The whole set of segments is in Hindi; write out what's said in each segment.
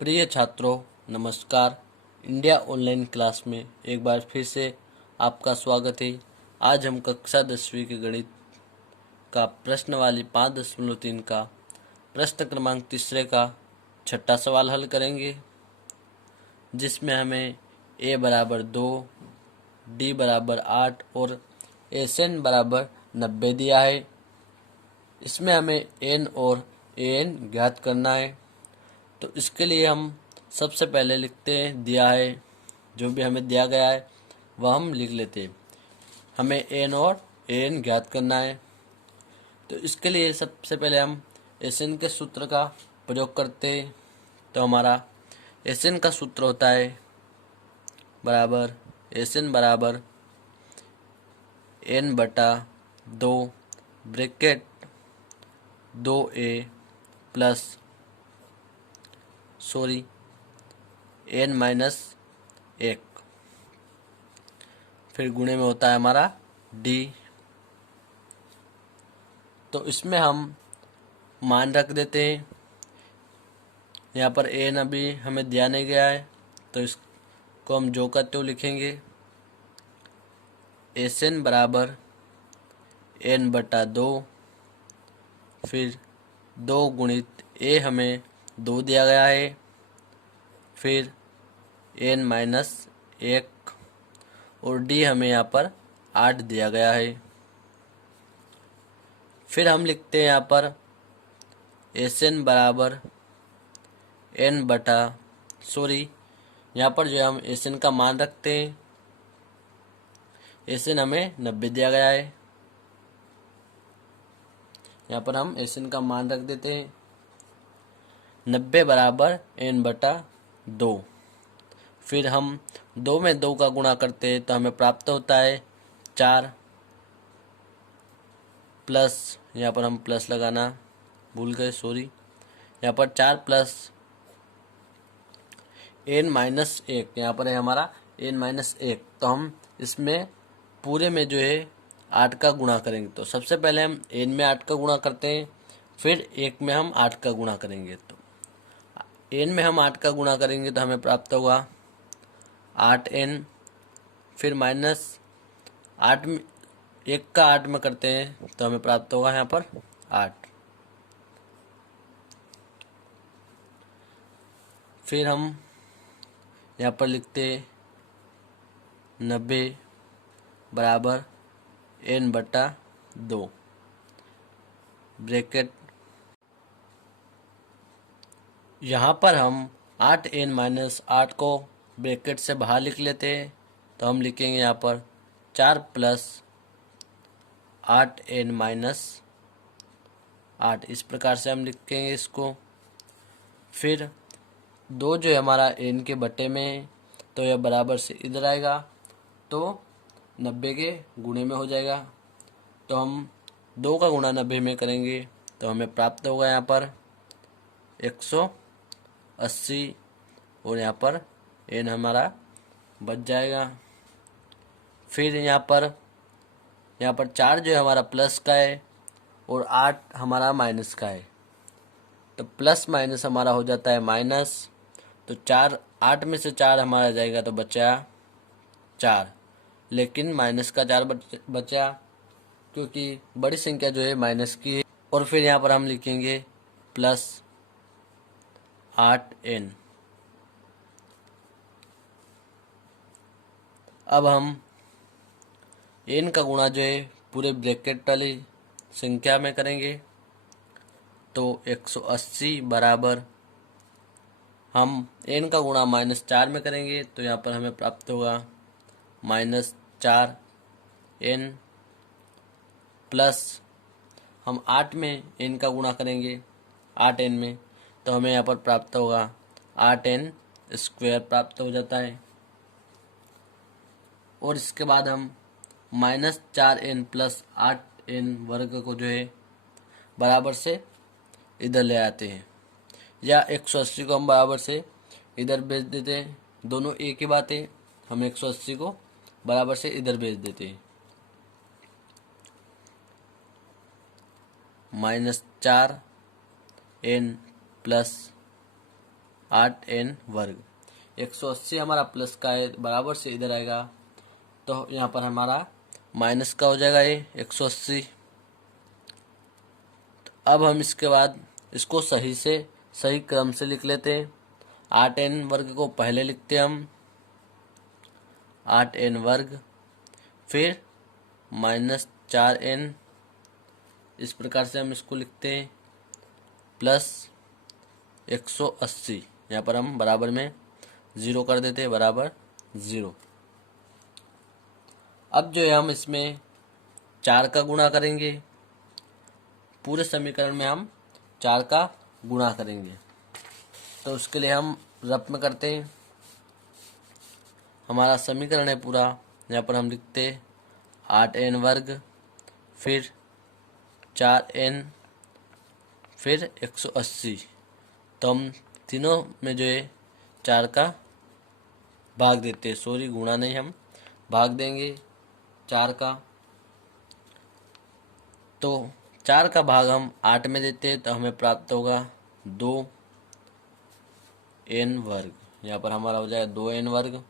प्रिय छात्रों, नमस्कार। इंडिया ऑनलाइन क्लास में एक बार फिर से आपका स्वागत है। आज हम कक्षा 10वीं के गणित का प्रश्न वाली 5.3 का प्रश्न क्रमांक तीसरे का छठा सवाल हल करेंगे, जिसमें हमें a बराबर 2, d बराबर 8 और SN बराबर 90 दिया है। इसमें हमें n और an ज्ञात करना है। तो इसके लिए हम सबसे पहले लिखते हैं दिया है, जो भी हमें दिया गया है वह हम लिख लेते हैं। हमें एन और एन ज्ञात करना है। तो इसके लिए सबसे पहले हम एस एन के सूत्र का प्रयोग करते हैं। तो हमारा एस एन का सूत्र होता है बराबर एस एन बराबर एन बटा 2 bracket 2a plus N minus 1, फिर गुणे में होता है हमारा डी। तो इसमें हम मान रख देते हैं। यहाँ पर एन अभी हमें दिया नहीं गया है, तो इसको हम जो करते हुए लिखेंगे एस एन बराबर एन बटा 2, फिर 2 गुणित ए हमें 2 दिया गया है, फिर एन माइनस 1 और डी हमें यहाँ पर 8 दिया गया है। फिर हम लिखते हैं यहाँ पर एस एन बराबर एन बटा यहाँ पर जो हम एस एन का मान रखते हैं, एस एन हमें 90 दिया गया है। यहाँ पर हम एस एन का मान रख देते हैं 90 बराबर एन बटा 2। फिर हम 2 में 2 का गुणा करते हैं तो हमें प्राप्त होता है 4 प्लस, यहाँ पर हम प्लस लगाना भूल गए, यहाँ पर 4 प्लस एन माइनस 1, यहाँ पर है हमारा एन माइनस 1। तो हम इसमें पूरे में जो है 8 का गुणा करेंगे। तो सबसे पहले हम एन में 8 का गुणा करते हैं, फिर 1 में हम 8 का गुणा करेंगे। तो एन में हम 8 का गुणा करेंगे तो हमें प्राप्त होगा 8n, फिर माइनस 8 में 1 का 8 में करते हैं तो हमें प्राप्त होगा यहाँ पर 8। फिर हम यहाँ पर लिखते 90 बराबर एन बटा 2 ब्रैकेट, यहाँ पर हम 8n माइनस 8 को ब्रैकेट से बाहर लिख लेते हैं। तो हम लिखेंगे यहाँ पर 4 प्लस 8n माइनस 8, इस प्रकार से हम लिखेंगे इसको। फिर 2 जो है हमारा n के बटे में है, तो यह बराबर से इधर आएगा तो 90 के गुणे में हो जाएगा। तो हम 2 का गुणा 90 में करेंगे तो हमें प्राप्त होगा यहाँ पर 180 और यहाँ पर n हमारा बच जाएगा। फिर यहाँ पर 4 जो है हमारा प्लस का है और 8 हमारा माइनस का है। तो प्लस माइनस हमारा हो जाता है माइनस। तो 8 में से 4 हमारा जाएगा तो बचा 4, लेकिन माइनस का 4 बचा, क्योंकि बड़ी संख्या जो है माइनस की है। और फिर यहाँ पर हम लिखेंगे प्लस 8n। अब हम n का गुणा जो है पूरे ब्रैकेट वाली संख्या में करेंगे। तो 180 बराबर हम n का गुणा -4 में करेंगे तो यहाँ पर हमें प्राप्त होगा -4n प्लस हम 8 में n का गुणा करेंगे 8n में, तो हमें यहाँ पर प्राप्त होगा 8n स्क्वायर प्राप्त हो जाता है। और इसके बाद हम -4n प्लस 8n वर्ग को जो है बराबर से इधर ले आते हैं, या 180 को हम बराबर से इधर भेज देते हैं। दोनों एक ही बात है, हम 180 को बराबर से इधर भेज देते हैं। -4n प्लस 8n वर्ग। 180 हमारा प्लस का है, बराबर से इधर आएगा, तो यहाँ पर हमारा माइनस का हो जाएगा ये 180। अब हम इसके बाद इसको सही क्रम से लिख लेते हैं। 8n वर्ग को पहले लिखते हैं हम 8n वर्ग, फिर माइनस 4n, इस प्रकार से हम इसको लिखते हैं, प्लस 180, यहाँ पर हम बराबर में 0 कर देते हैं, बराबर 0। अब जो है हम इसमें 4 का गुणा करेंगे, पूरे समीकरण में हम 4 का गुणा करेंगे। तो उसके लिए हम रफ में करते हैं। हमारा समीकरण है पूरा, यहाँ पर हम लिखते 8n वर्ग, फिर 4n, फिर 180। तो हम तीनों में जो है 4 का भाग देते हैं, सॉरी गुणा नहीं, हम भाग देंगे 4 का। तो 4 का भाग हम 8 में देते हैं, तो हमें प्राप्त होगा 2n वर्ग। यहाँ पर हमारा हो जाएगा 2n वर्ग।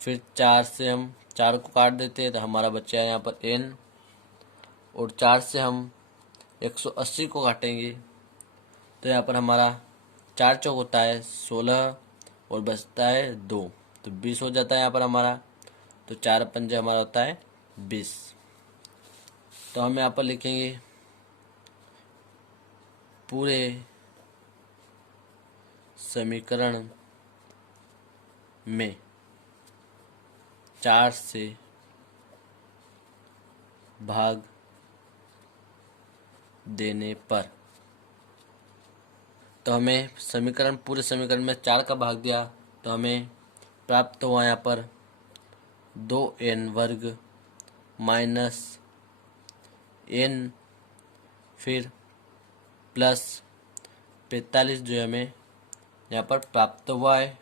फिर 4 से हम 4 को काट देते हैं, तो हमारा बचा है यहाँ पर n, और 4 से हम 180 को काटेंगे, तो यहाँ पर हमारा 4 चौक होता है 16, और बचता है 2, तो 20 हो जाता है यहाँ पर हमारा। तो 4 पंजे हमारा होता है 20। तो हम यहाँ पर लिखेंगे पूरे समीकरण में 4 से भाग देने पर, तो हमें पूरे समीकरण में 4 का भाग दिया, तो हमें प्राप्त हुआ यहाँ पर 2n वर्ग माइनस n, फिर प्लस 45 जो हमें यहाँ पर प्राप्त हुआ है।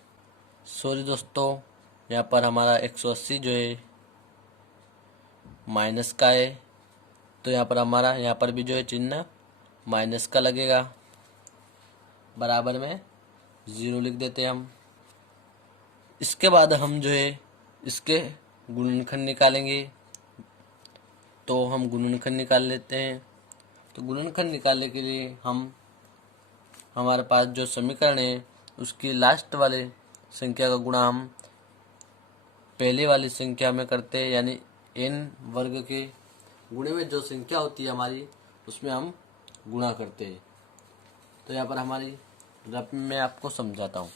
सॉरी दोस्तों, यहाँ पर हमारा 180 जो है माइनस का है, तो यहाँ पर हमारा यहाँ पर भी जो है चिन्ह माइनस का लगेगा, बराबर में 0 लिख देते हैं हम। इसके बाद हम जो है इसके गुणनखंड निकालेंगे, तो हम गुणनखंड निकाल लेते हैं। तो गुणनखंड निकालने के लिए हमारे पास जो समीकरण है उसकी लास्ट वाले संख्या का गुणा हम पहले वाली संख्या में करते हैं, यानी n वर्ग के गुणे में जो संख्या होती है हमारी, उसमें हम गुणा करते हैं। तो यहाँ पर हमारी रफ में मैं आपको समझाता हूँ।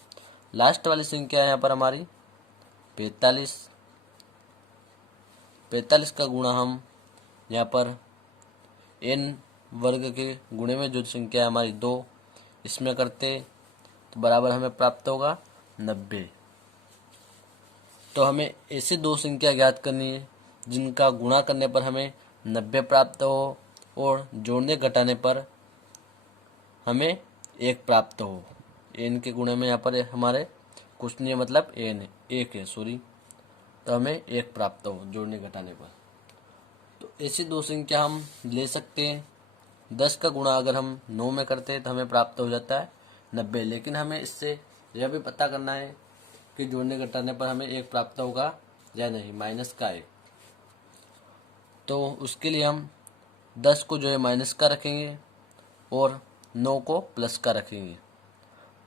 लास्ट वाली संख्या यहाँ पर हमारी 45 का गुणा हम यहाँ पर n वर्ग के गुणे में जो संख्या है हमारी 2, इसमें करते, तो बराबर हमें प्राप्त होगा 90। तो हमें ऐसे दो संख्या ज्ञात करनी है जिनका गुणा करने पर हमें 90 प्राप्त हो, और जोड़ने घटाने पर हमें 1 प्राप्त हो। n के गुणे में यहाँ पर हमारे कुछ नहीं है, मतलब n है, 1 है, सॉरी, तो हमें 1 प्राप्त हो जोड़ने घटाने पर। तो ऐसी दो संख्या हम ले सकते हैं। 10 का गुणा अगर हम 9 में करते हैं तो हमें प्राप्त हो जाता है 90, लेकिन हमें इससे यह भी पता करना है कि जोड़ने घटाने पर हमें 1 प्राप्त होगा या नहीं, माइनस का 1। तो उसके लिए हम 10 को जो है माइनस का रखेंगे और 9 को प्लस का रखेंगे।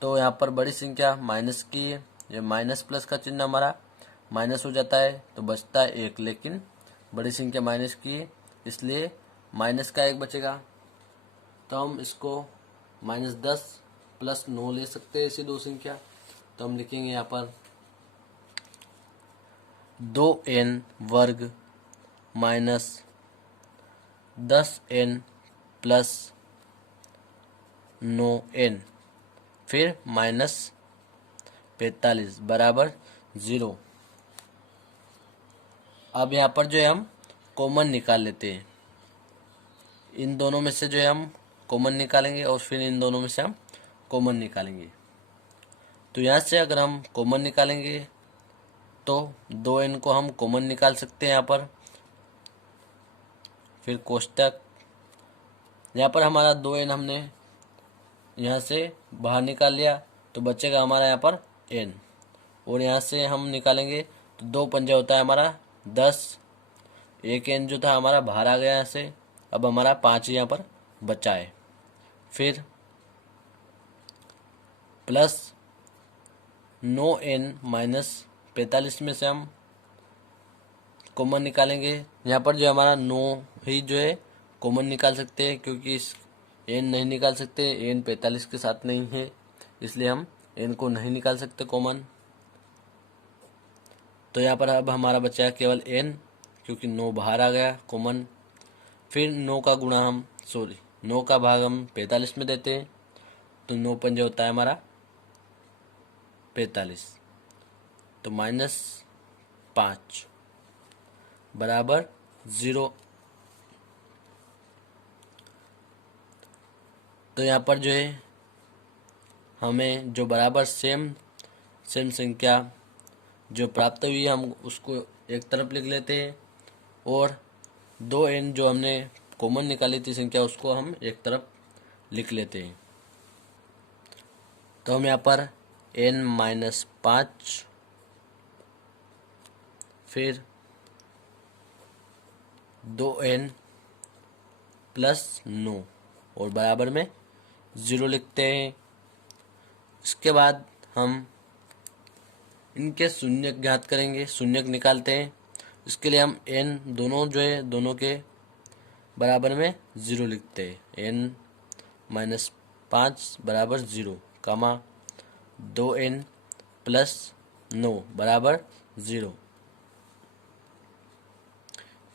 तो यहाँ पर बड़ी संख्या माइनस की है, ये माइनस प्लस का चिन्ह हमारा माइनस हो जाता है, तो बचता है 1, लेकिन बड़ी संख्या माइनस की है इसलिए माइनस का 1 बचेगा। तो हम इसको -10 प्लस 9 ले सकते हैं, ऐसी दो संख्या। तो हम लिखेंगे यहाँ पर 2n वर्ग माइनस 10n प्लस 9n, फिर माइनस 45 बराबर 0। अब यहाँ पर जो है हम कॉमन निकाल लेते हैं। इन दोनों में से जो है हम कॉमन निकालेंगे और फिर इन दोनों में से हम कॉमन निकालेंगे। तो यहाँ से अगर हम कॉमन निकालेंगे तो 2n को हम कॉमन निकाल सकते हैं यहाँ पर। फिर कोष्टक, यहाँ पर हमारा 2n हमने यहाँ से बाहर निकाल लिया, तो बचेगा हमारा यहाँ पर n, और यहाँ से हम निकालेंगे तो 2 पंजा होता है हमारा 10, एक n जो था हमारा बाहर आ गया यहाँ से। अब हमारा 5 यहाँ पर बचा है। फिर प्लस 9n माइनस 45 में से हम कॉमन निकालेंगे। यहाँ पर जो हमारा 9 ही जो है कॉमन निकाल सकते हैं, क्योंकि इस n नहीं निकाल सकते, n 45 के साथ नहीं है, इसलिए हम n को नहीं निकाल सकते कॉमन। तो यहाँ पर अब हमारा बचा है केवल n, क्योंकि 9 बाहर आ गया कॉमन। फिर 9 का गुणा हम 9 का भाग हम 45 में देते हैं, तो 9 पंजे होता है हमारा 45, तो -5 बराबर 0। तो यहाँ पर जो है हमें जो बराबर सेम संख्या जो प्राप्त हुई है हम उसको एक तरफ लिख लेते हैं, और 2n जो हमने कॉमन निकाली थी संख्या उसको हम एक तरफ लिख लेते हैं। तो हम यहाँ पर n-5 फिर 2n प्लस 9 और बराबर में 0 लिखते हैं। इसके बाद हम इनके शून्यक ज्ञात करेंगे, शून्यक निकालते हैं। इसके लिए हम n दोनों जो है दोनों के बराबर में 0 लिखते हैं। n-5 बराबर 0, कामा 2n प्लस 9 बराबर 0,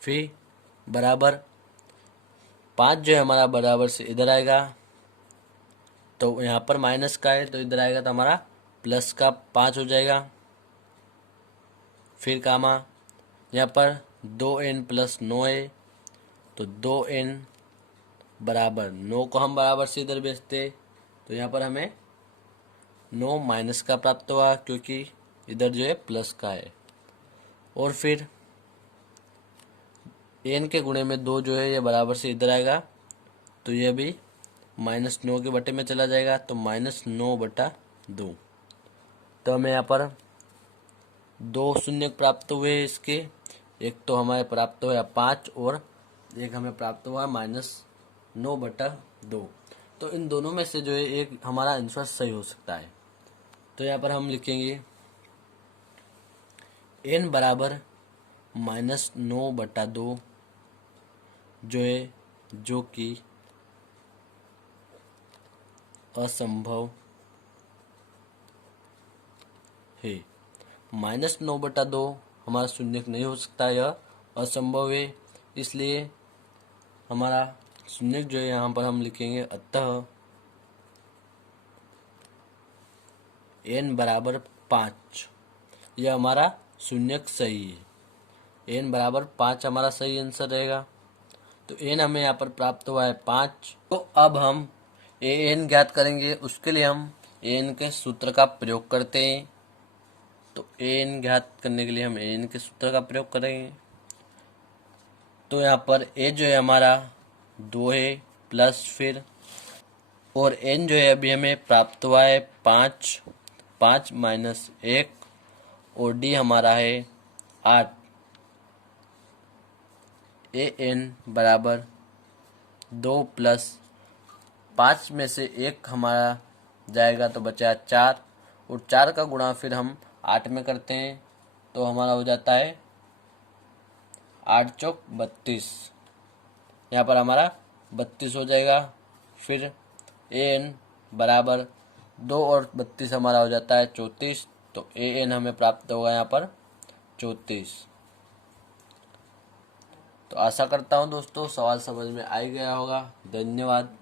फिर बराबर 5 जो है हमारा बराबर से इधर आएगा, तो यहाँ पर माइनस का है तो इधर आएगा तो हमारा प्लस का 5 हो जाएगा। फिर कामा यहाँ पर 2n प्लस 9 है, तो 2n बराबर 9 को हम बराबर से इधर भेजते, तो यहाँ पर हमें 9 माइनस का प्राप्त हुआ, क्योंकि इधर जो है प्लस का है। और फिर n के गुणे में 2 जो है ये बराबर से इधर आएगा, तो ये भी -9 के बटे में चला जाएगा, तो -9/2। तो हमें यहाँ पर 2 शून्य प्राप्त हुए इसके, एक तो हमारे प्राप्त हुआ 5 और एक हमें प्राप्त हुआ -9/2। तो इन दोनों में से जो है एक हमारा आंसर सही हो सकता है। तो यहाँ पर हम लिखेंगे n बराबर -9/2 जो है, जो कि असंभव है। -9/2 हमारा शून्यक नहीं हो सकता, यह असंभव है, इसलिए हमारा शून्यक जो है यहाँ पर हम लिखेंगे अतः n बराबर 5, यह हमारा शून्यक सही है। n बराबर 5 हमारा सही आंसर रहेगा। तो n हमें यहाँ पर प्राप्त हुआ है 5। तो अब हम an ज्ञात करेंगे, उसके लिए हम an के सूत्र का प्रयोग करते हैं। तो an ज्ञात करने के लिए हम an के सूत्र का प्रयोग करेंगे। तो यहाँ पर a जो है हमारा 2 है, प्लस फिर और n जो है अभी हमें प्राप्त हुआ है 5 माइनस 1, और d हमारा है 8। an बराबर 2 प्लस 5 में से 1 हमारा जाएगा तो बचा 4, और 4 का गुणा फिर हम 8 में करते हैं, तो हमारा हो जाता है 8 चौक 32, यहाँ पर हमारा 32 हो जाएगा। फिर an बराबर 2 और 32 हमारा हो जाता है 34, तो an हमें प्राप्त होगा यहाँ पर 34। तो आशा करता हूँ दोस्तों सवाल समझ में आ गया होगा। धन्यवाद।